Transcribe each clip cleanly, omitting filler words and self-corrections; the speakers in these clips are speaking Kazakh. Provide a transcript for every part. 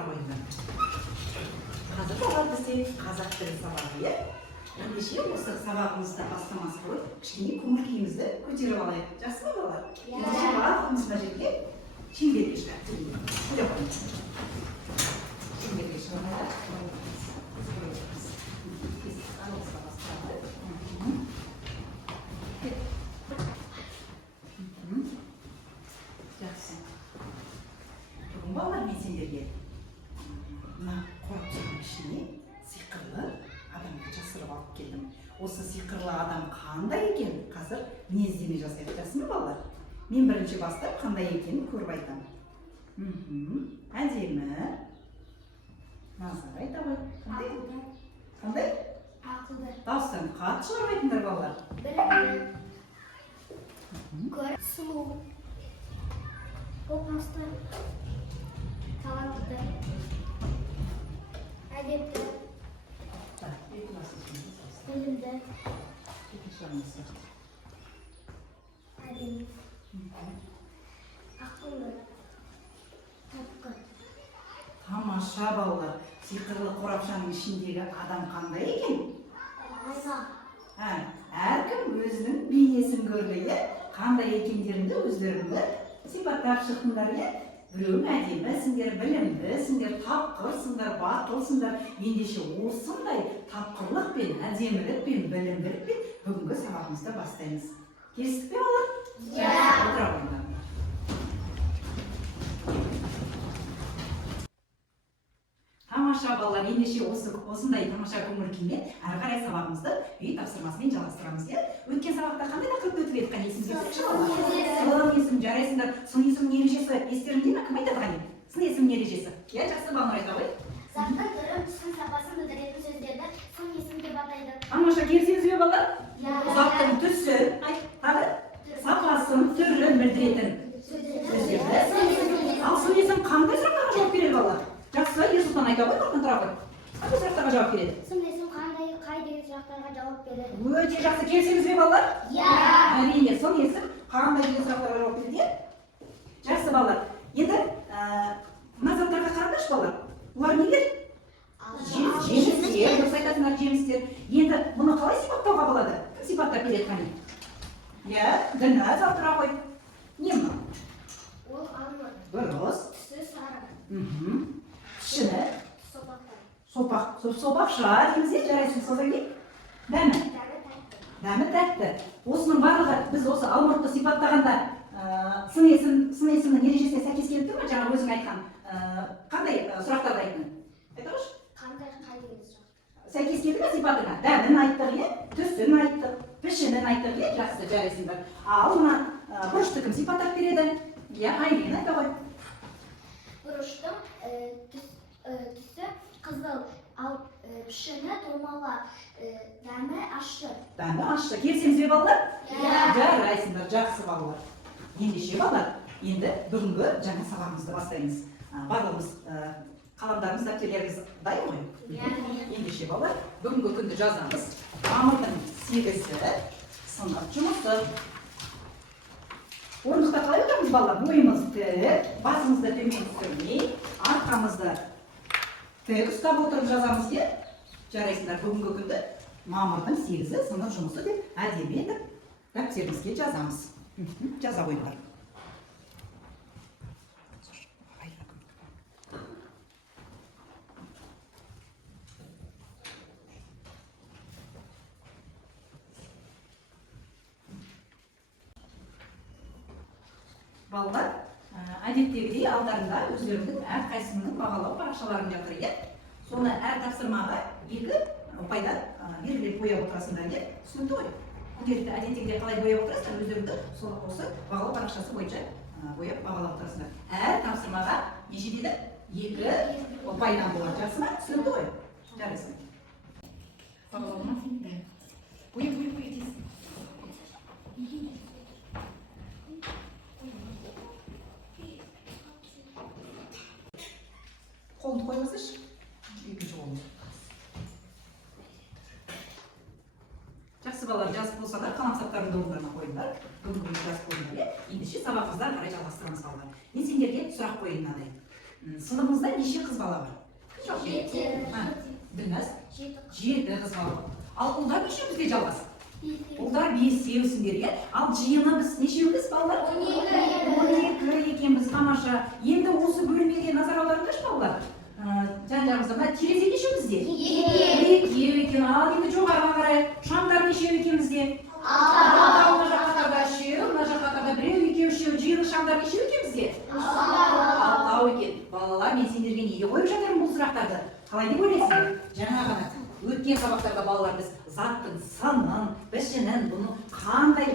отыра қойыңдар. Қазір бала бізде қазақ тілі сабағы, иә? Ендеше осы сабағымызды бастамас бұрын кішкене көңіл-күйімізді көтеріп алайық. Жақсы ма балалар? Ендеше барлығымыз мына жерге шеңберге шығайық. Көре қойыңыз. Шеңберге шығайық. Жақсы. Бүгін балалар мен сендерге мына қорапшаның ішіне сиқырлы адамды жасырып алып келдім. Осы сиқырлы адам қандай екен? Қазір мінездеме жасайық. Жақсы ма балалар? Мен бірінші бастап қандай екенін көріп айтамын. Әдемі. Назар айта ғой. Қандай? Ақылды. Дауыстан қатты шығармайтындар балалар. Білімді. Сұлу. Опасты. Талантты. Әдепті. Білімді. Әдемі. Ақылды. Тапқыр. Тамаша балалар. Сиқырлы қорапшаның ішіндегі адам қандай екен? Айна. Әркім өзінің бейнесін көрді, қандай екендеріңді өздеріңді сипаттап шықтыңдар, біреуің әдемісіңдер, білімдісіңдер, тапқырсыңдар, батылсыңдар. Ендеше осындай тапқырлықпен, әдемілікпен, білімділікпен бүгінгі сабағымызды бастаймыз. Келістік пе балалар? Иә. Отыра қойыңдар. Тамаша балалар, ендеше осындай тамаша көңіл-күймен әрі қарай сабағымызды үй тапсырмасымен жалғастырамыз. Өткен сабақта қандай тақырыпты өтіп едік? Есіңізге түсірші балалар? Сын есім, жарайсыңдар. Сын есімнің ережесі естеріңде ме? Кім айтады қане? Сын есімнің ережесі. Иә, жақсы балалар айта ғой. Заттың түрін, түсін, сапасын білдіретін сөздерді сын есім деп атайды. Тамаша, келісеміз бе балалар? Иә. Заттың түсін, тағы сапасын, түрін білдіретін сөздерді. Ал сын есім қандай сұрақтарға жауап береді балалар? Жақсы, Ерсұлтан айта ғой, тоқтан тұра ғой. Қандай сұрақтарға жауап береді? Сын есім қай деген сұрақтарға жауап береді. Өте жақсы, келісеміз бе балалар? Иә. Әрине, сын есім қандай деген сұрақтарға жауап береді? Жақсы балалар. Енді мына заттарға қараңдаршы балалар. Бұлар нелер? Жемістер, дұрыс айтасыңдар, жемістер. Енді мұны қалай сипаттауға болады? Кім сипаттап береді қане? Иә, діні тұра ғой. Не мынау? Ол алма. Дұрыс. Түсі сары. Пішіні? Сопақтай. Сопақша дейміз, жарайсың содан кейін? Дәмі? Дәмі тәтті. Осының барлығы біз осы алмұртты сипаттағанда сын есімнің ережесіне сәйкес келіп тұр ма? Жаңа өзің айтқан қандай сұрақтарды айттың? Айта қойшы. Қай деген сұрақ? Сәйкес келді ме сипатыңа? Дәмін айттық, түсін айттық, пішінін айттық, жақсы жарайсыңдар. Ал мына бұрышты кім сипаттап береді? Айлин айта ғой. Бұрыштың түсі қызыл, ал пішіні томала, дәмі ащы. Дәмі ащы. Келісеміз бе балалар? Иә. Жарайсыңдар, жақсы балалар. Ендеше балалар, енді бүгінгі жаңа сабағымызды бастаймыз. Барлығымыз қаламдарымыз, дәптерлеріміз дайын ғой? Ендеше балалар, бүгінгі күнді жазамыз. Мамырдың 8-і сынып жұмысы. Орындықта қалай отырмыз балалар? Бойымызды, басымызды төмен түсірмей, арқамызды тік ұстап отырып жазамыз, жарайсыңдар. Бүгінгі күнді мамырдың 8-і сынып жұмысы деп әдемі етіп дәптерімізге жазамыз. Жаза қойыңдар. Балалар, әдеттегідей алдарында өздерінің әрқайсының бағалау парақшаларын жатыр, соны әр тапсырмаға 2 ұпайдан белгілеп бояп отырасыңдар, түсінікті ғой? Күнделікті әдеттегідей қалай бояп отырасыңдар, өздеріңді осы бағалау парақшасы бойынша бояп бағалап отырасыңдар. Әр тапсырмаға неше деді? 2 ұпайдан болады, жақсы ма? Түсінікті ғой? Жарайсың. Бағалауына? Бояп дейсің. Қолыңды қоймасыш? Екінші қолыңды. Жақсы балалар, жазып болсаңдар, қаламсаптардың орындарына қойыңдар. Бүгінгі жазып қойыңдар. Ендеше сабағымызды қарай жалғастырамыз балалар. Мен сендерге сұрақ қояйын мынадай. Sınıfınızda неше қыз бала бар? Жоқ, Ділназ? 7 қыз бала бар. Ал ұлдар нешеуімізге жалғас? Ұлдар 5-сеусіңдер, иә? Ал жиыны біз нешеуміз балалар? 12 екенбіз, тамаша. Енді осы бөлмеге назар аударыңдаршы балалар. Жан-жағымызда мына терезе нешеумізде? 2 екен. Ал енді жоғарыға қарай. Шамдар нешеу екенбізде? 6. Мына жақ қатарда 3, мына жақ қатарда 1, 2, 3, жиыны шамдар нешеу екенбізде? 6 екен. Балалар, мен сендерге неге қойып жатырмын бұл сұрақтарды? Қалай деп ойлайсыңдар? Жаңа ғана өткен сабақтарда балалар біз заттың санын, пішінін, бұны қандай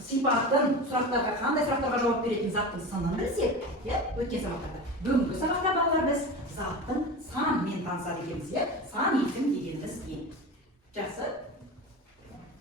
сипатын, сұрақтарға, қандай сұрақтарға жауап беретін заттың санын білсек, өткен сабақтарда. Бүгінгі сабақта балалар біз заттың санымен танысады екенбіз, сан есім дегеніміз не? Жақсы.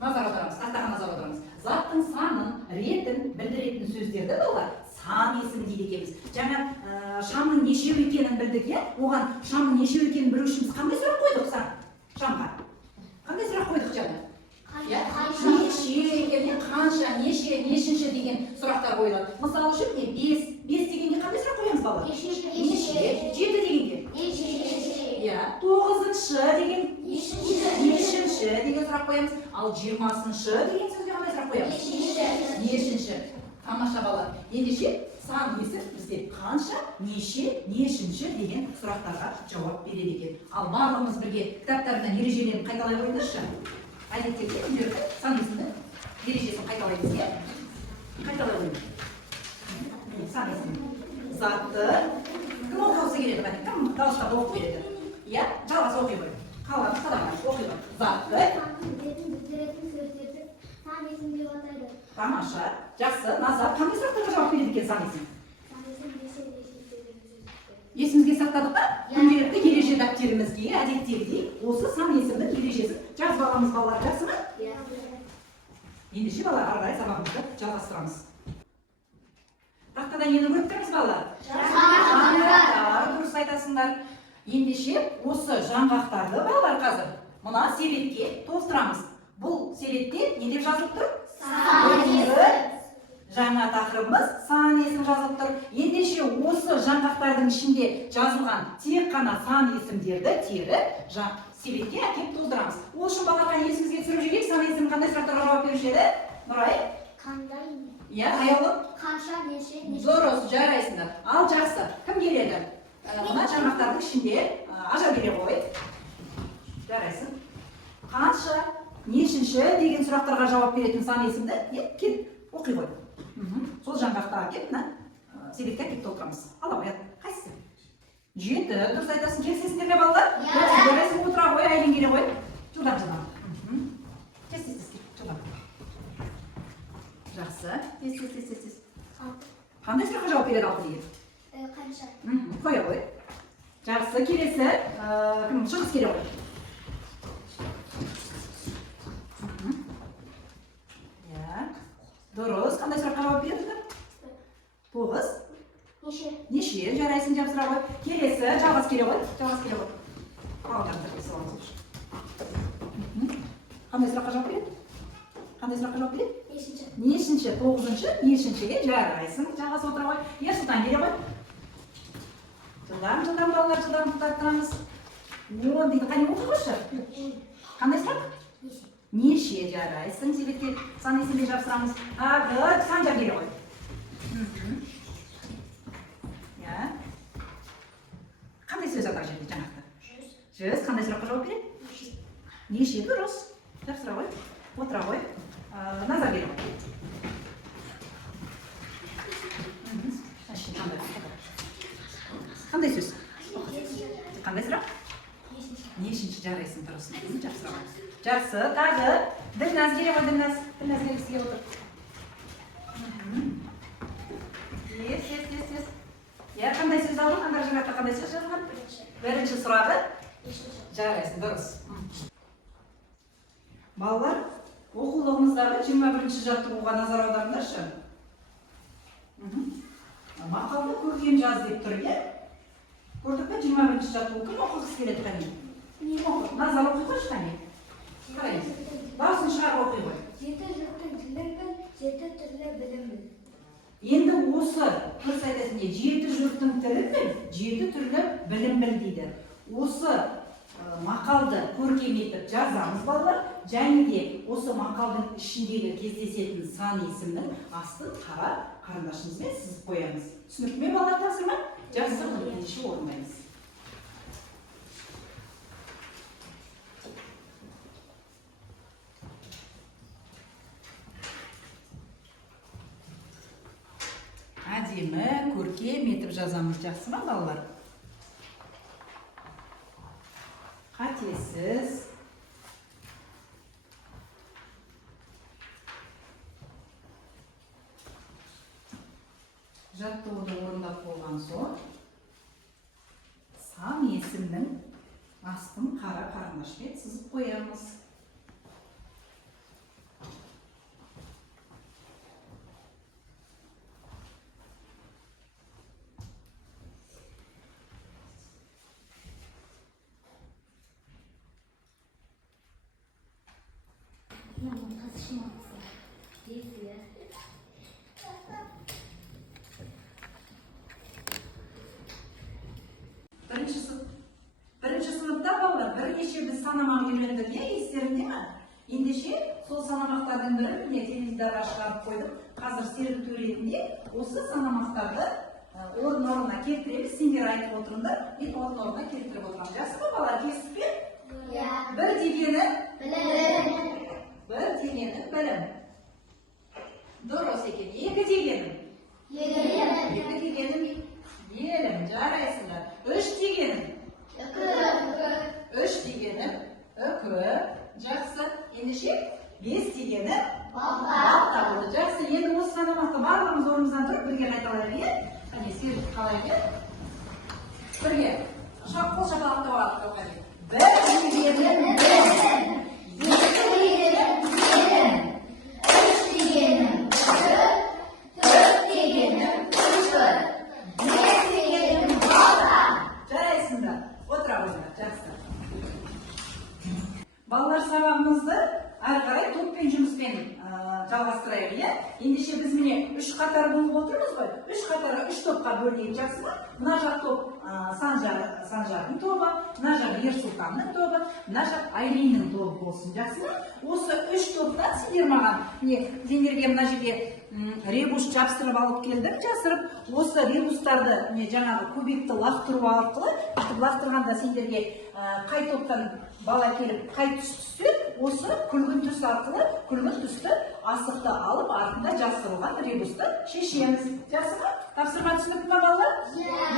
Назар аударамыз, тақтаға назар аударамыз. Заттың санын, ретін білдіретін сөздерді балалар сан есім дейді екенбіз. Жаңа шамның нешеу екенін білдік, оған шамның нешеу екенін білу үшін біз қандай сұрақ қойдық шамға? Қандай сұрақ қойдық жаңа? Неше екеннен қанша, неше, нешінші деген сұрақтар қойылады. Мысалы үшін 5 дегенге қандай сұрақ қоямыз балалар? Неше? 7 дегенге? 9-шы деген нешінші деген сұрақ қоямыз. Ал 20-шы деген сөзге қандай сұрақ қоямыз? Нешінші? Тамаша балалар. Ендеше сан есім бізде қанша, неше, нешінші деген сұрақтарға жауап береді екен. Ал барлығымыз бірге кітаптардан ережелерін қайталай қойыңызшы. Әдеттегі күндерді сан есімнің ережесін қайталаймыз, қайталай қойыңыз. Сан есім. Затты кім оқығысы келеді? Кім дауыстап оқып береді? Жалғас оқи қой. Қалған қадамдар оқи қой. Затты сан есім деп атайды. Тамаша. Жақсы. Назар, қандай сұрақтарға жауап береді екен сан есім? Есімізге сақтадық па? Күнделікті ереже дәптерімізге әдеттегідей осы сан есімнің ережесін жазып аламыз балалар. Жақсы ма? Ендеше балалар, ары қарай сабағымызды жалғастырамыз. Тақтада нені көріп тұрмыз балалар? Жаңғақтар. Дұрыс айтасыңдар. Ендеше осы жаңғақтарды балалар қазір мына себетке толтырамыз. Бұл себетте не деп жазылып тұр? Жаңа тақырыбымыз сан есім жазылып тұр. Ендеше осы жаңғақтардың ішінде жазылған тек қана сан есімдерді теріп себетке әкеп толтырамыз. Ол үшін балаларға есімізге түсіріп жіберейік. Сан есім қандай сұрақтарға жауап беруші еді? Нұрай? Қандай? Аяулым? Қанша, неше? Дұрыс, жарайсыңдар. Ал жақсы. Кім келеді? Мына жаңғақтардың ішінде ажар бере қой. Жарайсың. Қанша, нешінші деген сұрақтарға жауап беретін сан есімді кел, оқи қой. Сол жаңғақта әкеп, себетке әкеп толтырамыз. Ала қояды. Қайсысы? 7. Дұрыс айтасың, келісесіңдер ме балалар? Жарайсың, отыра қой, айлен келе қой. Жылдам. Тез. Жылдам. Жақсы. Тез. Қандай сұраққа жауап береді 6 деген? Қанша? Қоя қой. Жақсы, келесі. Шығыс келе қой. Дұрыс, қандай сұраққа жауап береді? 9. Неше? Жарайсың деп сұра қой. Келесі, жалғас келе қой. Қандай сұраққа жауап береді? Нешінші? 9-шы? Нешіншіге жарайсың. Жалғас отыра қой. Ерсұлтан келе қой. Жылдам балалар, жылдам тұтаттырамыз. 10 дейді. Қане оқы қойшы? Қандай сұрақ? Неше жарайсың, себетке сан есімде жапсырамыз. Тағы сан жар келе қой. Қандай сөз атақ жерде жаңақта? 100. Қандай сұраққа жауап береді? Неше? Дұрыс. Жапсыра қой. Отыра қой. Назар келе қой. Қандай сөз? Қандай сұрақ? Нешінші жарайсың, дұрыс. Жапсыра қой. Жақсы, тағы Ділназ келе қой, Ділназ келгісі келіп отыр. Ес. Қандай сөз алдың? Анда жаңақта қандай сөз жазылған? Бірінші сұрағы? Жарайсың, дұрыс. Балалар, оқулығымыздағы 21-ші жаттығуға назар аударыңдаршы. Мақалды көркем жаз деп тұр, Көрдік пе 21-ші жаттығу кім оқығысы келеді қане? Назар оқи қойшы қане? Қараймыз. Дауысын шығарып оқи қой. 7 жұрттың тілі біл, 7 түрлі білім біл. Енді осы дұрыс айтасың, 7 жұрттың тілін біл, 7 түрлі білім біл дейді. Осы мақалды көркем етіп жазамыз балалар, және де осы мақалдың ішіндегі кездесетін сан есімнің астын қара қарындашымызбен сызып қоямыз. Түсінікті ме балалар, тапсырма? Жақсы, ендеше орындаймыз. Әдемі, көркем етіп жазамыз. Жақсы ма балалар? Қатесіз. Жаттығуды орындап болған соң сан есімнің астын қара қарындашпен сызып қоямыз. Бірінші сыныпта балалар бірнеше біз санамақ үйрендік, естерінде ме? Ендеше сол санамақтардың бірі міне теледидарға шығарып қойдым. Қазір сергіту ретінде осы санамақтарды орын-орнына келтіреміз. Сендер айтып отырыңдар, мен орын-орнына келтіріп отырамын. Жақсы ма балалар, келісіп пе? Бір дегені білім. Бір дегені білім. Дұрыс екен. Екі дегенім елім. Екі дегенім елім. Жарайсыңдар. Үш дегенім үш дегенім үкі. Жақсы. Ендеше бес дегені балта болды. Жақсы. Енді осы санамақты барлығымыз орнымыздан тұрып бірге қайталайық. Қане, сергіп қалайық. Бірге. Қол шапалақтап алайық. Бір дегенім білім. Екі дегенім елім. Үш дегенім үкі. Төрт дегенім үкі. Бес дегенім балта. Жарайсыңдар. Отыра қойыңдар. Жақсы. Балалар, сабағымызды ары қарай топпен жұмыспен жалғастырайық, иә? Ендеше біз міне үш қатар болып отырмыз ғой. Үш қатарға үш топқа бөлінейік, жақсы ма? Мына жақ топ Санжардың тобы, мына жақ Ерсұлтанның тобы, мына жақ Айлиннің тобы болсын, жақсы ма? Осы үш топтан сендер маған, сендерге мына жерге ребус жабыстырып алып келдім, жасырып. Осы ребустарды жаңағы кубикті лақтыру арқылы, лақтырғанда сендерге қай топтан бала келіп қай түс түссе, осы күлгін түс арқылы күлгін түсті асықты алып артында жасырылған ребусты шешеміз. Жақсы ма? Тапсырма түсінікті ме балалар?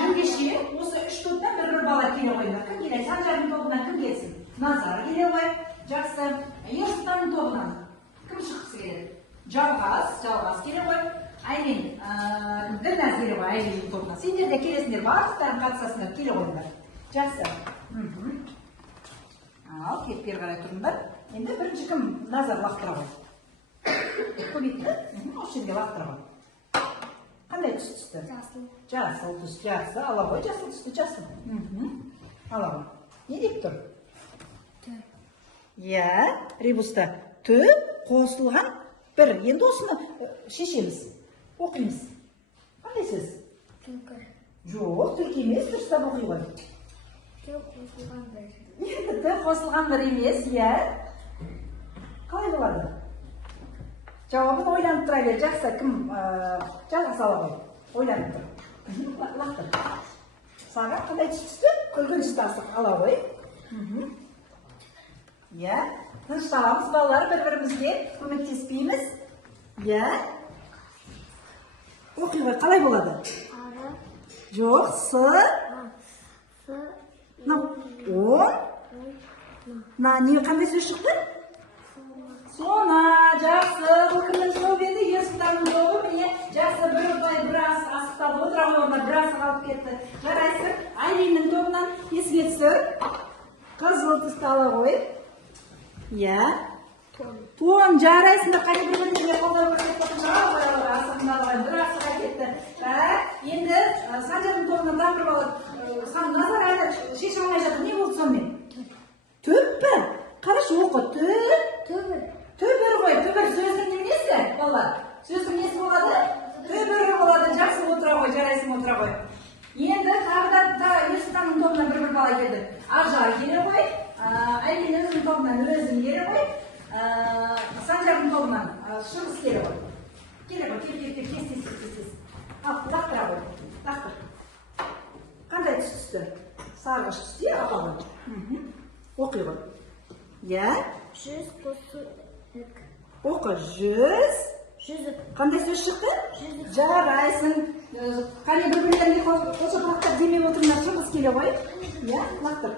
Ендеше осы үш топтан бір бала келе қойыңдар. Кім келеді? Санжардың тобынан кім келсін? Назар келе қой. Жақсы. Ерсұлтанның тобынан кім шыққысы келеді? Жалғас келе қой. Айлин, Діназ келе қой Айлиннің тобынан. Сендер де келесіңдер, барлықтарын қатысасыңдар, келе қойыңдар. Жақсы. Ал, кеппер қарай тұрыңдар. Енді бірінші кім? Назар лақтыра қой. Көбекті? Осы жерге лақтыра қой. Қандай түс түсті? Жасыл түс, жақсы. Ала қой, жасыл түсті, жасыл. Ала қой. Не деп тұр? Иә, ребуста т қосылған бір. Енді осыны шешеміз, оқимыз. Қандай сөз? Түлкі. Жоқ, түлкі емес, дұрыстап оқи қой. Т қосылған бір. Т қосылған бір емес, иә. Қалай болады? Жауабын ойланып тұра бер. Жақсы, кім жалғас ала қой. Ойланып тұр. Лақтыр. Саған қандай түс түсті? Күлгін түсті асық ала қой. Иә. Тынышталамыз балалар, бір-бірімізге көмектеспейміз. Иә. Оқи қой, қалай болады? Ары. Жоқ, с. Он. Не қандай сөз шықты? Сона. Жақсы. Бұл кімнің тобы еді? Ерсұлтанның тобы. Міне жақсы, бір ұпай, бір асықтады. Отыра қойғанда бір асық алып кетті. Жарайсың. Айлиннің тобынан есіңе түсір. Қызыл түсті ала қой. Иә. Тон. Жарайсыңдар. Қане бір-біріне қолдау көрсетіп отырмыз. Асығын алған бір асыға кетті. Енді Санжардың тобынан тақырып алып. Назар айтып шеше алмай жатыр. Не болды сонымен? Төбір. Қарашы, оқы. Төбір. Төбір ғой. Төбір сөздің несі, балалар? Сөздің несі болады? Төбір болады. Жақсы, отыра қой. Жарайсың, отыра қой. бала келді. Ажар келе қой. Аймен өзінің тобынан өзің келе қой. Санжардың тобынан Шығыс келе қой. Келе қой, кес. Ал, лақтыра қой. Лақтыр. Қандай түс түсті? Сарғыш түсті, аға ғой. Оқи ғой. Я? 100 қосу үк. Оқы, 100. 100. Қандай сөз шықты? 100. Жарайсың. Қане бір-бірлеріне қосып лақтыр демеп отырыңдар, Шығыс келе қой. Я? Лақтыр.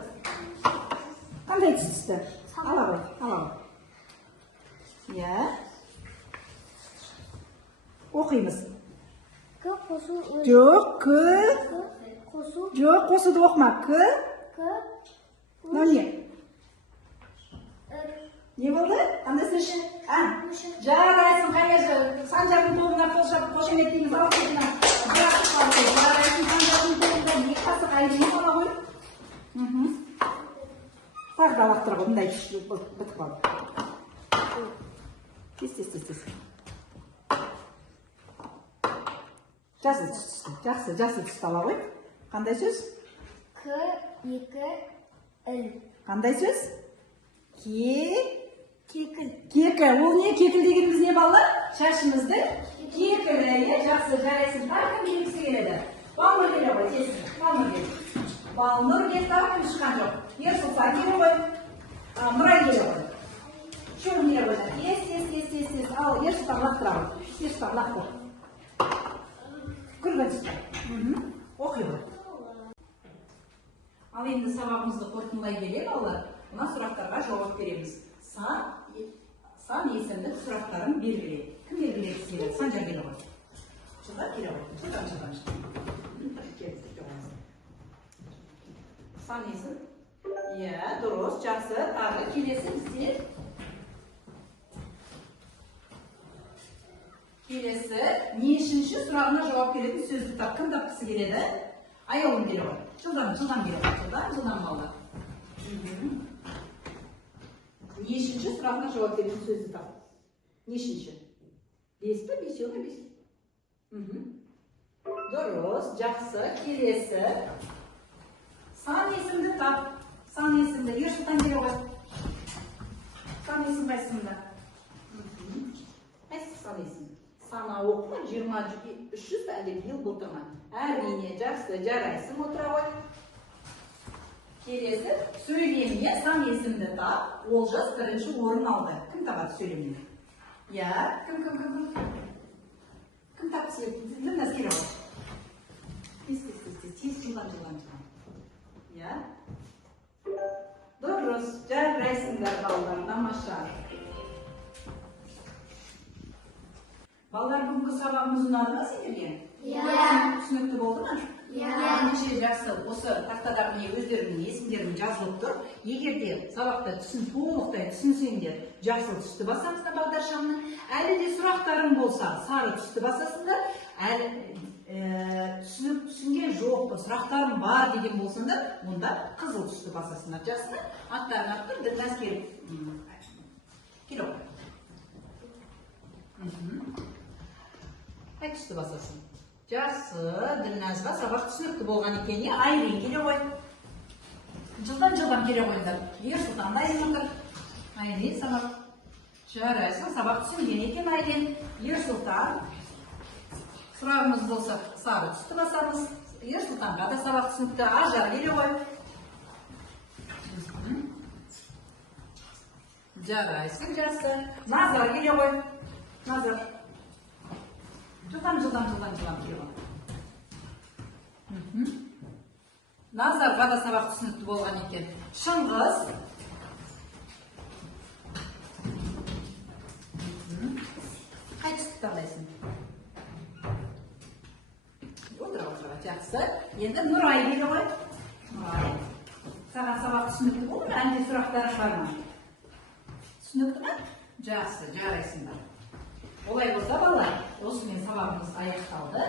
Қандай түс түсті? Ала ғой. Я? Оқимыз. К қосу үк. Жоқ, к. Қосу Жоқ, қосуды оқыма. К. Мынау не? Не болды? Қандай сөз ше? Жарайсың, қайшы. Санжардың тобына қошеметтейміз. Ал кетіңіз. Жарайсың, Санжардың тобында не қасық айдың бала ғой? Тағы да лақтыр ғой, мұндай бітіп қалды. Кес. Жақсы түсті ала ғой. Қандай сөз? К, 2, Л. Қандай сөз? Кекіл. Кекіл. Ол не? Кекіл дегеніміз не балалар? Шашымызды кекілі. Жақсы, жарайсың. Тарқын келгісі келеді. Балнұр келе ғой, тесін. Балнұр келді, тарқын шыққан жоқ. Ерсұлтан келе ғой. Нұрай келе ғой. Шоғын келе ғой. Ес. Ал, Ерсұлтан лақтыра ғой. Ерсұлтан лақтыр. Күрген түсті. Оқи ғой. Ал енді сабағымызды қорытындылай келе балалар. Мына сұрақтарға жауап береміз. Сан есімдік сұрақтарын белгілейді. Кім белгілегісі келеді? Санжар келе ғой. Жылдар келе ғой. Жылдан. Сан есім? Иә, дұрыс, жақсы. Тағы келесі бізде. Келесі, нешінші сұрағына жауап келетін сөзді тап. Кім тапқысы келеді? Аяулым келе ғой. Жылдан келе ғой. Жылдан балды. Нешінші сұрағына жауап беретін сөзді тап. Нешінші? 5 пе? 5 ма? 5. Дұрыс, жақсы. Келесі. Сан есімді тап. Сан есімді. Ерсұлтан келе ғой. Сан есім қайсында? Қайсы сан есім? Сана оқыма 20-300 әлде ел бұлтырма. Әрине, жақсы, жарайсың отыра ғой. Келесі, сөйлемге сан есімді тап, Олжас бірінші орын алды. Кім табады сөйлемге? Я, кім тапсы? Кім нәрсеге ғой? Тез жылдан. Я? Дұрыс, жарайсыңдар балалар, тамаша. Балалар, бүгінгі сабағымыз ұнады ма сендерге? Түсінікті болды ма? Неше жақсы, осы тақтадағы өздерінің есімдерін жазылып тұр. Егер де сабақта толықтай түсінсеңдер, жасыл түсті басасыңдар бағдаршамны. Әлі де сұрақтарың болса, сары түсті басасыңдар. Түсінген жоқ, сұрақтарың бар деген болсаңдар, онда қызыл түсті басасыңдар. Жақсы, аттарын аттыр, ділназ келіп. Қай түсті басасың? Жақсы, Ділназға сабақ түсінікті болған екен, Айрин келе ғой. Жылдан келе қойындар. Ерсұлтан дайын отыр. Айрин сабақ. Жарайсың, сабақ түсінген екен Айрин. Ерсұлтан. Сұрағымыз болса, сары түсті басамыз. Ерсұлтанға да сабақ түсінікті. Ажар келе ғой. Жарайсың, жақсы. Назар келе ғой. Назар. Жылдан келе ғой. Назарға да сабақ түсінікті болған екен. Шыңғыс. Қай түсті таңдайсың? Отыра, жақсы. Енді Нұрай келе ғой. Нұрай. Саған сабақ түсінікті болды ма? Әлде сұрақтарың бар ма? Түсінікті ме? Жақсы, жарайсыңдар. Олай болса балалар, осымен сабағымыз аяқталды.